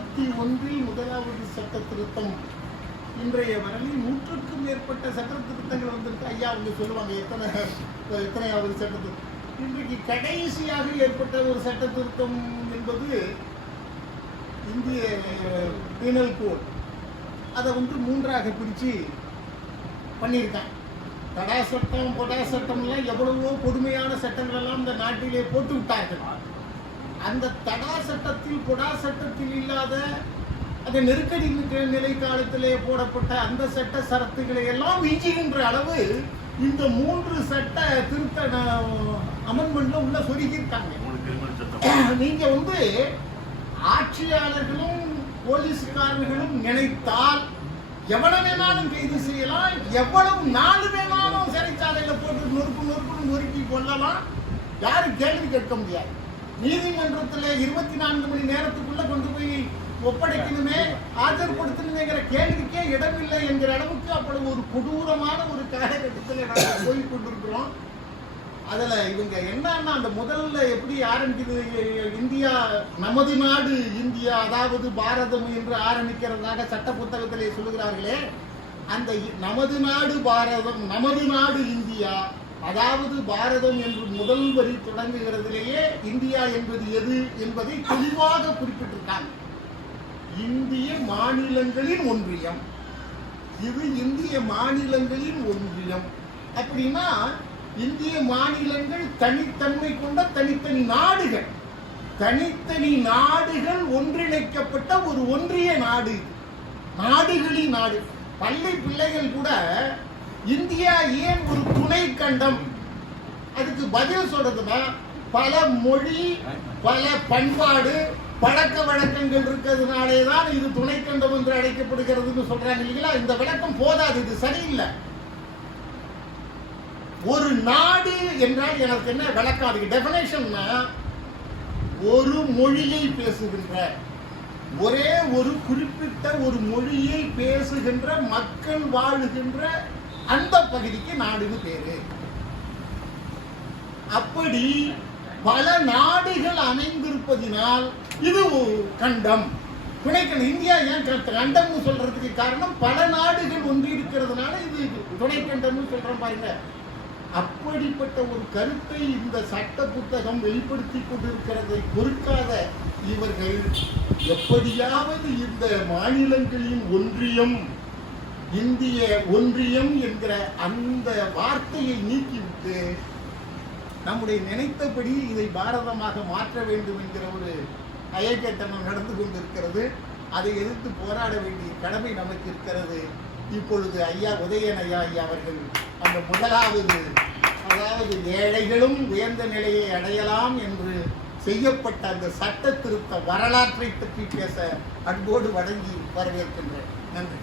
61 முதலாவது சட்ட திருத்தம். இன்றைய வரையில் 100க்கும் மேற்பட்ட சட்ட திருத்தங்கள் வந்திருக்கு. ஐயா அவங்க சொல்லுவாங்க எத்தனையாவது சட்ட திருத்தம். இன்றைக்கு கடைசியாக ஏற்பட்ட ஒரு சட்ட திருத்தம் என்பது இந்திய பீனல் கோட். அதை 3ஆக பிரித்து பண்ணியிருக்கான். தடா சட்டம், பொடா சட்டம்லாம் எவ்வளவோ கொடுமையான சட்டங்கள் எல்லாம் இந்த நாட்டிலே போட்டு விட்டார்கள். அந்த தடா சட்டத்தில் பொடா சட்டத்தில் இல்லாத அந்த நெருக்கடி நிலை காலத்திலே போடப்பட்ட அந்த சட்ட சரத்துக்களை எல்லாம் வீஞ்சுகின்ற அளவு இந்த 3 சட்ட திருத்த அமெண்ட்மெண்ட்ல உள்ள சொருகியிருக்காங்க. நீங்க ஆட்சியாளர்களும் போலீஸ்காரர்களும் நினைத்தால் எவ்வளவு வேணாலும் கைது செய்யலாம், எவ்வளவு நாள் வேணாலும் சிறைச்சாலையில போட்டு நொறுக்கி கொள்ளலாம். யாரும் கேள்வி கேட்க முடியாது. நீதிமன்றத்தில் 24 மணி நேரத்துக்குள்ள கொண்டு போய் ஒப்படைக்கணுமே, ஆஜர்படுத்தணுமேங்கிற கேள்விக்கே இடமில்லை என்கிற அளவுக்கு அப்படி ஒரு கொடூரமான ஒரு காலகட்டத்தில் நாங்கள் போய் கொண்டிருக்கிறோம். அதுல இவங்க என்னன்னா, அந்த முதல்ல எப்படி ஆரம்பிக்குது, இந்தியா நமது நாடு இந்தியா, அதாவது பாரதம் என்று ஆரம்பிக்கிறதாக சட்ட புத்தகத்திலே சொல்லுகிறார்களே, அந்த நமது நாடு பாரதம், நமது நாடு இந்தியா, அதாவது பாரதம் என்று முதல் வரி தொடங்குகிறதிலேயே இந்தியா என்பது எது என்பதை தெளிவாக குறிப்பிட்டிருக்காங்க. இந்திய மாநிலங்களின் ஒன்றியம், இது இந்திய மாநிலங்களின் ஒன்றியம். அப்படின்னா இந்திய மாநிலங்கள் தனித்தன்மை கொண்ட தனித்தனி நாடுகள், தனித்தனி நாடுகள் ஒன்றிணைக்கப்பட்ட ஒரு ஒன்றிய நாடு, நாடுகளின் நாடு. பள்ளி பிள்ளைகள் கூட இந்தியா ஏன் ஒரு துணை கண்டம், அதுக்கு பதில் சொல்றதுன்னா பல மொழி, பல பண்பாடு, பழக்க வழக்கங்கள் இருக்கிறதுனாலே தான் இது துணை கண்டம் என்று அழைக்கப்படுகிறதுன்னு சொல்றாங்க இல்லைங்களா? இந்த விளக்கம் போதாது, இது சரியில்லை. ஒரு நாடு என்றால் எனக்கு என்ன விளக்கம், அதுக்கு டெஃபினேஷன்னா ஒரு மொழியை பேசுகின்ற, ஒரே ஒரு குறிப்பிட்ட ஒரு மொழியை பேசுகின்ற மக்கள் வாழுகின்ற அந்த பகுதிக்கு நாடுன்னு பேரு. அப்படி பல நாடுகள் அமைந்திருப்பதினால் இது கண்டம், துணைக்கண்டம். இந்தியா ஏன் கண்டம்னு சொல்றதுக்கு காரணம் பல நாடுகள் ஒன்றி இருக்கிறதுனால இது துணைக்கண்டம்னு சொல்றோம் பாருங்க. அப்படிப்பட்ட ஒரு கருத்தை இந்த சட்ட புத்தகம் வெளிப்படுத்தி கொண்டிருக்கிறதை பொறுக்காத இவர்கள் எப்படியாவது இந்த மாநிலங்களின் ஒன்றியம், இந்திய ஒன்றியம் என்கிற அந்த வார்த்தையை நீக்கிவிட்டு நம்முடைய நினைத்தபடி இதை பாரதமாக மாற்ற வேண்டும் என்கிற ஒரு அயக்கட்டணம் நடந்து கொண்டிருக்கிறது. அதை எதிர்த்து போராட வேண்டிய கடமை நமக்கு இருக்கிறது. இப்பொழுது ஐயா உதயன் ஐயா அவர்கள் அந்த முதலாவது, அதாவது ஏழைகளும் உயர்ந்த நிலையை அடையலாம் என்று செய்யப்பட்ட அந்த சட்ட திருத்த வரலாற்றை பற்றி பேச அன்போடு வழங்கி வரவேற்கின்றேன். நன்றி.